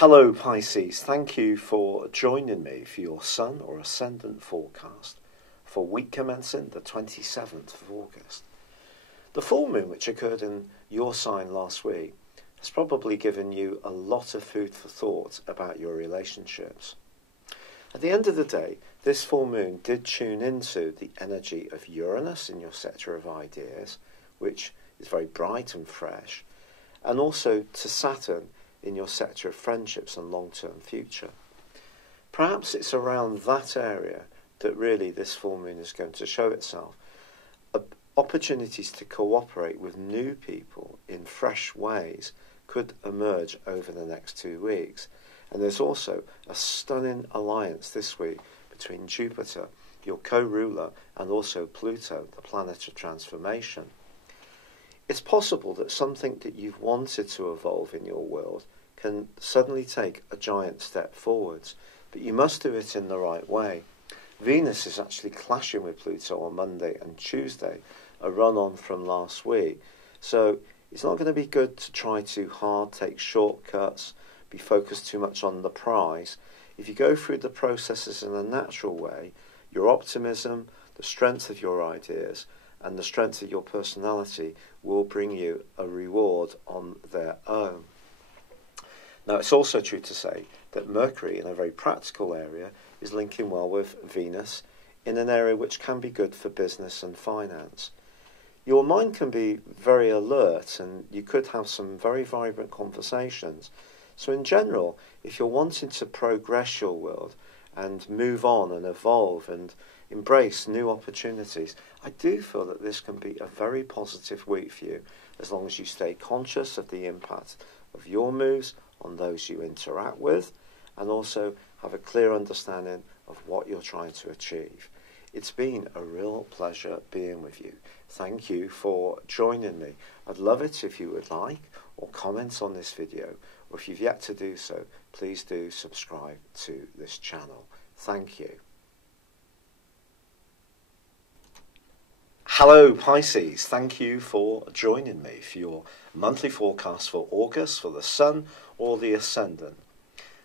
Hello Pisces, thank you for joining me for your Sun or Ascendant forecast for week commencing the 27th of August. The full moon which occurred in your sign last week has probably given you a lot of food for thought about your relationships. At the end of the day, this full moon did tune into the energy of Uranus in your sector of ideas, which is very bright and fresh, and also to Saturn in your sector of friendships and long-term future. Perhaps it's around that area that really this full moon is going to show itself. Opportunities to cooperate with new people in fresh ways could emerge over the next 2 weeks. And there's also a stunning alliance this week between Jupiter, your co-ruler, and also Pluto, the planet of transformation. It's possible that something that you've wanted to evolve in your world can suddenly take a giant step forwards, but you must do it in the right way. Venus is actually clashing with Pluto on Monday and Tuesday, a run-on from last week. So it's not going to be good to try too hard, take shortcuts, be focused too much on the prize. If you go through the processes in a natural way, your optimism, the strength of your ideas, and the strength of your personality will bring you a reward on their own. Now, it's also true to say that Mercury, in a very practical area, is linking well with Venus in an area which can be good for business and finance. Your mind can be very alert and you could have some very vibrant conversations. So in general, if you're wanting to progress your world and move on and evolve and embrace new opportunities, I do feel that this can be a very positive week for you, as long as you stay conscious of the impact of your moves on those you interact with, and also have a clear understanding of what you're trying to achieve. It's been a real pleasure being with you. Thank you for joining me. I'd love it if you would like or comment on this video, or if you've yet to do so, please do subscribe to this channel. Thank you. Hello Pisces, thank you for joining me for your monthly forecast for August for the Sun or the Ascendant.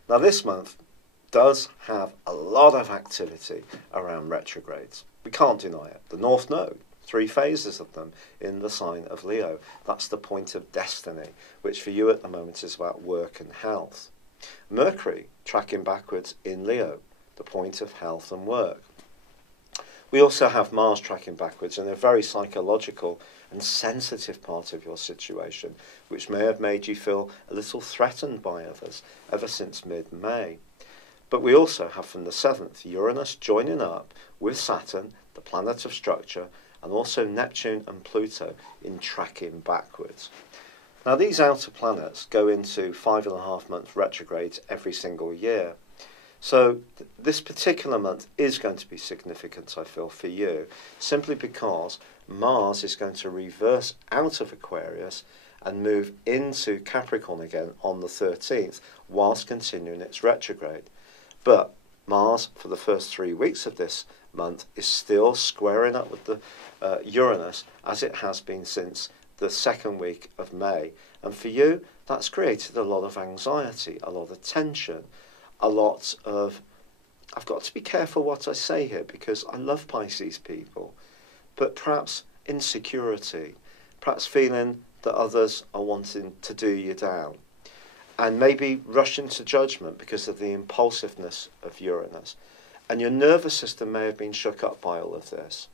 Now this month does have a lot of activity around retrogrades. We can't deny it. The North Node, 3 phases of them in the sign of Leo. That's the point of destiny, which for you at the moment is about work and health. Mercury tracking backwards in Leo, the point of health and work. We also have Mars tracking backwards in a very psychological and sensitive part of your situation, which may have made you feel a little threatened by others ever since mid-May. But we also have from the 7th Uranus joining up with Saturn, the planet of structure, and also Neptune and Pluto in tracking backwards. Now these outer planets go into 5.5-month retrogrades every single year. So this particular month is going to be significant, I feel, for you, simply because Mars is going to reverse out of Aquarius and move into Capricorn again on the 13th, whilst continuing its retrograde. But Mars, for the first 3 weeks of this month, is still squaring up with the Uranus, as it has been since the 2nd week of May. And for you, that's created a lot of anxiety, a lot of tension, a lot of, I've got to be careful what I say here because I love Pisces people, but perhaps insecurity, perhaps feeling that others are wanting to do you down, and maybe rushing to judgment because of the impulsiveness of Uranus. And your nervous system may have been shook up by all of this.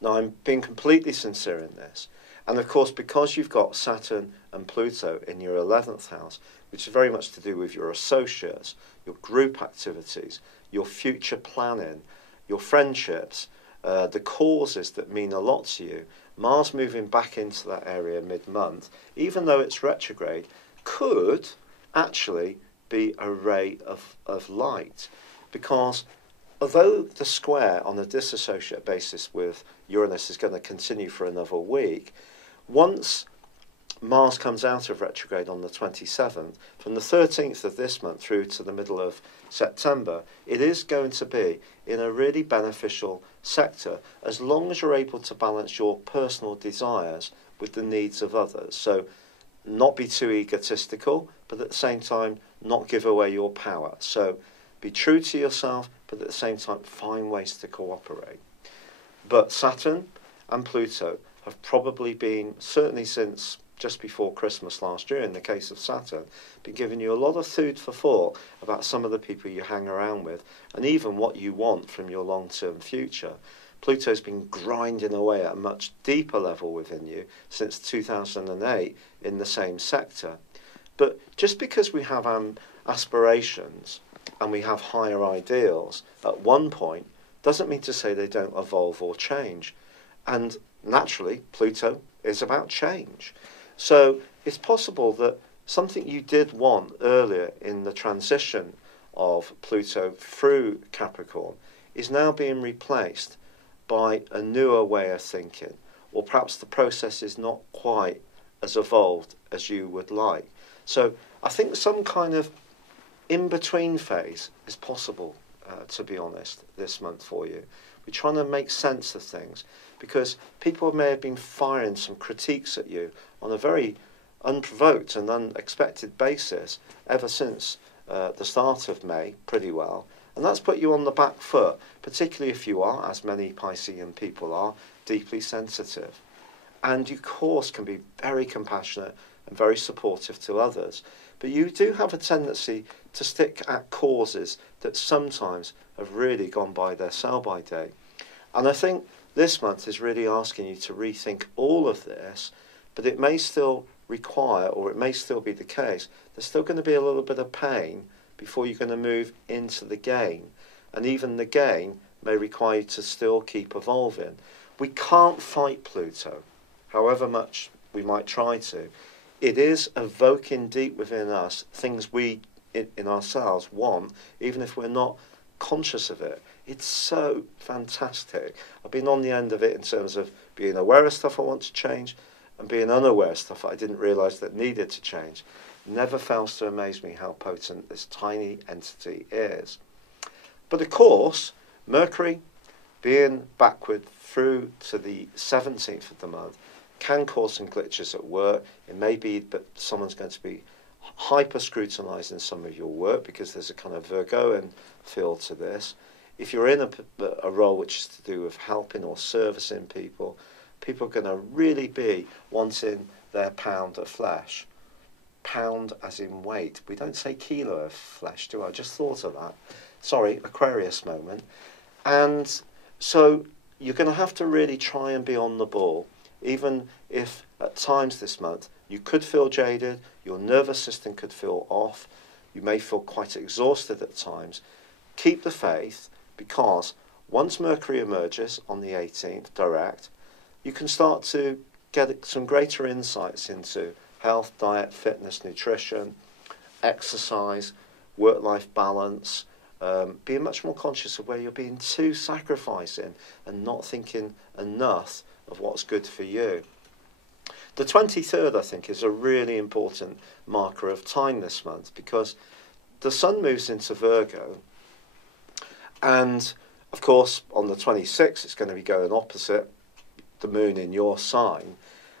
Now, I'm being completely sincere in this. And of course, because you've got Saturn and Pluto in your 11th house, which is very much to do with your associates, your group activities, your future planning, your friendships, the causes that mean a lot to you, Mars moving back into that area mid-month, even though it's retrograde, could actually be a ray of light. Because although the square on a disassociate basis with Uranus is going to continue for another week, once Mars comes out of retrograde on the 27th, from the 13th of this month through to the middle of September, it is going to be in a really beneficial sector, as long as you're able to balance your personal desires with the needs of others. So not be too egotistical, but at the same time not give away your power. So be true to yourself, but at the same time find ways to cooperate. But Saturn and Pluto have probably been, certainly since just before Christmas last year, in the case of Saturn, been giving you a lot of food for thought about some of the people you hang around with, and even what you want from your long-term future. Pluto's been grinding away at a much deeper level within you since 2008 in the same sector. But just because we have aspirations and we have higher ideals at one point doesn't mean to say they don't evolve or change. And naturally, Pluto is about change. So it's possible that something you did want earlier in the transition of Pluto through Capricorn is now being replaced by a newer way of thinking, or perhaps the process is not quite as evolved as you would like. So I think some kind of in-between phase is possible, to be honest, this month for you. We're trying to make sense of things, because people may have been firing some critiques at you on a very unprovoked and unexpected basis ever since the start of May, pretty well. And that's put you on the back foot, particularly if you are, as many Piscean people are, deeply sensitive. And you, of course, can be very compassionate and very supportive to others. But you do have a tendency to stick at causes that sometimes have really gone by their sell-by date. And I think this month is really asking you to rethink all of this, but it may still require, or it may still be the case, there's still going to be a little bit of pain before you're going to move into the gain. And even the gain may require you to still keep evolving. We can't fight Pluto, however much we might try to. It is evoking deep within us things we, in ourselves, want, even if we're not conscious of it. It's so fantastic. I've been on the end of it in terms of being aware of stuff I want to change and being unaware of stuff I didn't realise that needed to change. Never fails to amaze me how potent this tiny entity is. But of course, Mercury being backward through to the 17th of the month can cause some glitches at work. It may be that someone's going to be hyper-scrutinising some of your work because there's a kind of Virgoan feel to this. If you're in a role which is to do with helping or servicing people, people are going to really be wanting their pound of flesh. Pound as in weight. We don't say kilo of flesh, do I? Just thought of that. Sorry, Aquarius moment. And so you're going to have to really try and be on the ball, even if at times this month you could feel jaded, your nervous system could feel off, you may feel quite exhausted at times. Keep the faith, because once Mercury emerges on the 18th direct, you can start to get some greater insights into health, diet, fitness, nutrition, exercise, work-life balance, being much more conscious of where you're being too sacrificing and not thinking enough of what's good for you. The 23rd, I think, is a really important marker of time this month, because the Sun moves into Virgo, and of course on the 26th it's going to be going opposite the Moon in your sign,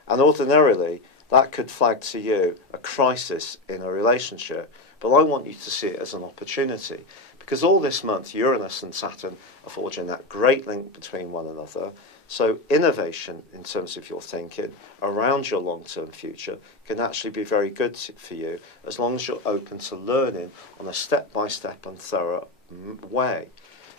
and ordinarily that could flag to you a crisis in a relationship, but I want you to see it as an opportunity, because all this month Uranus and Saturn are forging that great link between one another. So innovation in terms of your thinking around your long-term future can actually be very good for you, as long as you're open to learning on a step-by-step and thorough way.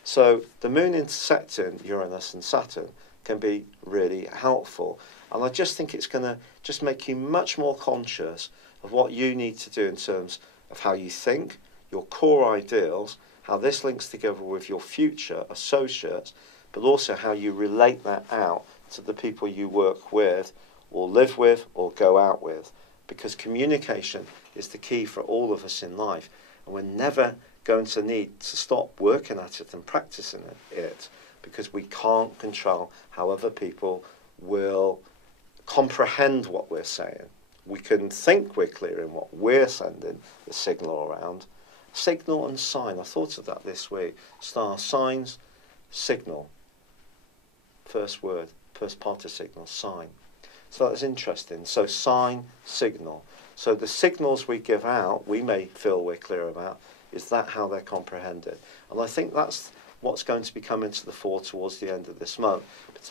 So the Moon intersecting Uranus and Saturn can be really helpful. And I just think it's going to just make you much more conscious of what you need to do in terms of how you think, your core ideals, how this links together with your future associates, but also how you relate that out to the people you work with or live with or go out with. Because communication is the key for all of us in life. And we're never going to need to stop working at it and practicing it, because we can't control how other people will comprehend what we're saying. We can think we're clear in what we're sending the signal around. Signal and sign. I thought of that this week. Star signs, signal. First word, first participle, sign. So that's interesting. So sign, signal. So the signals we give out, we may feel we're clear about, is that how they're comprehended? And I think that's what's going to be coming to the fore towards the end of this month.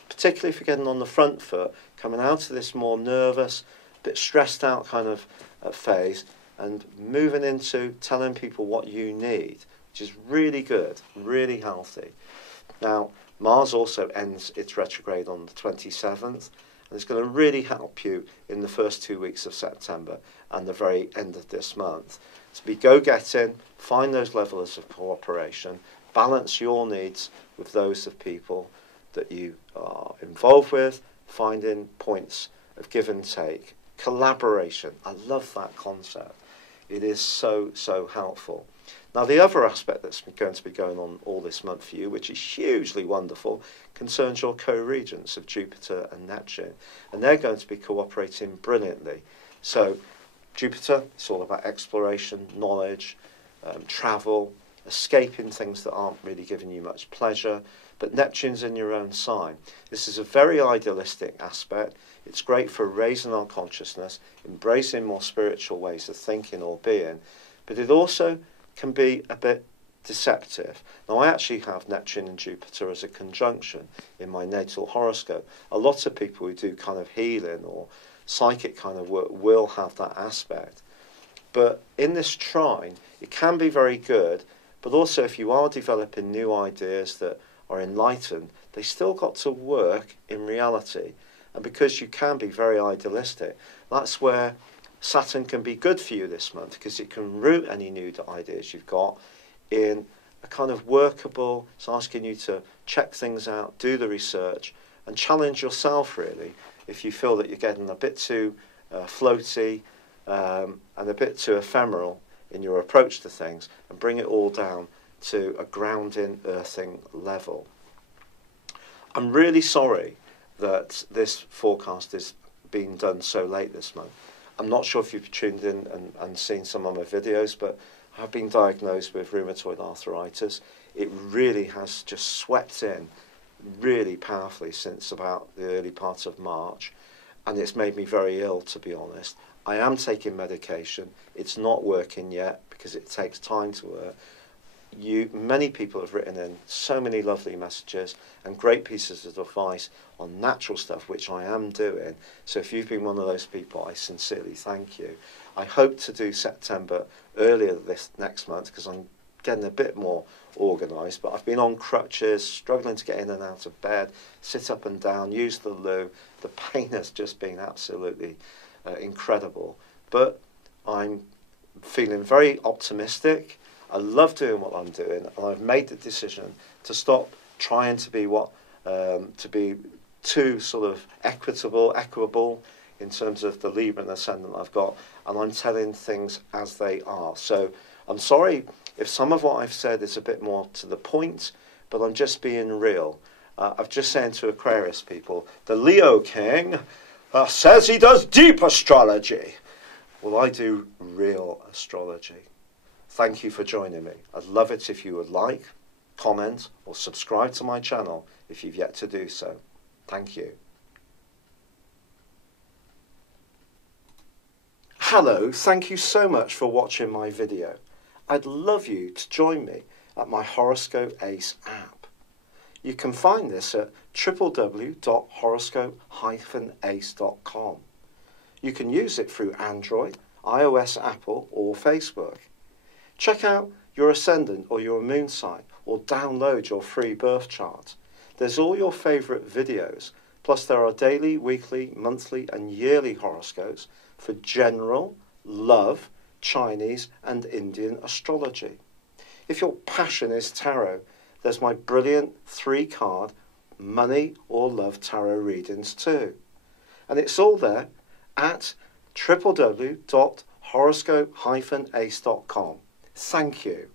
Particularly if you're getting on the front foot, coming out of this more nervous, bit stressed out kind of phase, and moving into telling people what you need, which is really good, really healthy. Now, Mars also ends its retrograde on the 27th, and it's going to really help you in the first 2 weeks of September and the very end of this month to be go-getting, find those levels of cooperation, balance your needs with those of people that you are involved with, finding points of give and take, collaboration. I love that concept. It is so, so helpful. Now, the other aspect that's going to be going on all this month for you, which is hugely wonderful, concerns your co-regents of Jupiter and Neptune. And they're going to be cooperating brilliantly. So, Jupiter, it's all about exploration, knowledge, travel, escaping things that aren't really giving you much pleasure. But Neptune's in your own sign. This is a very idealistic aspect. It's great for raising our consciousness, embracing more spiritual ways of thinking or being. But it also can be a bit deceptive. Now, I actually have Neptune and Jupiter as a conjunction in my natal horoscope. A lot of people who do kind of healing or psychic kind of work will have that aspect. But in this trine, it can be very good, but also if you are developing new ideas that are enlightened, they still got to work in reality. And because you can be very idealistic, that's where Saturn can be good for you this month, because it can root any new ideas you've got in a kind of workable, it's asking you to check things out, do the research, and challenge yourself really if you feel that you're getting a bit too floaty and a bit too ephemeral in your approach to things, and bring it all down to a grounding, earthing level. I'm really sorry that this forecast is being done so late this month. I'm not sure if you've tuned in and seen some of my videos, but I've been diagnosed with rheumatoid arthritis. It really has just swept in really powerfully since about the early part of March, and it's made me very ill, to be honest. I am taking medication. It's not working yet because it takes time to work. Many people have written in so many lovely messages and great pieces of advice on natural stuff, which I am doing. So if you've been one of those people, I sincerely thank you. I hope to do September earlier this next month because I'm getting a bit more organised, but I've been on crutches, struggling to get in and out of bed, sit up and down, use the loo. The pain has just been absolutely incredible. But I'm feeling very optimistic. I love doing what I'm doing, and I've made the decision to stop trying to be to be too sort of equable in terms of the Libra and Ascendant I've got, and I'm telling things as they are. So I'm sorry if some of what I've said is a bit more to the point, but I'm just being real. I've just saying to Aquarius people, the Leo King says he does deep astrology. Well, I do real astrology. Thank you for joining me. I'd love it if you would like, comment, or subscribe to my channel if you've yet to do so. Thank you. Hello, thank you so much for watching my video. I'd love you to join me at my Horoscope Ace app. You can find this at www.horoscope-ace.com. You can use it through Android, iOS, Apple, or Facebook. Check out your ascendant or your moon sign, or download your free birth chart. There's all your favourite videos, plus there are daily, weekly, monthly and yearly horoscopes for general, love, Chinese and Indian astrology. If your passion is tarot, there's my brilliant 3-card money or love tarot readings too. And it's all there at www.horoscope-ace.com. Thank you.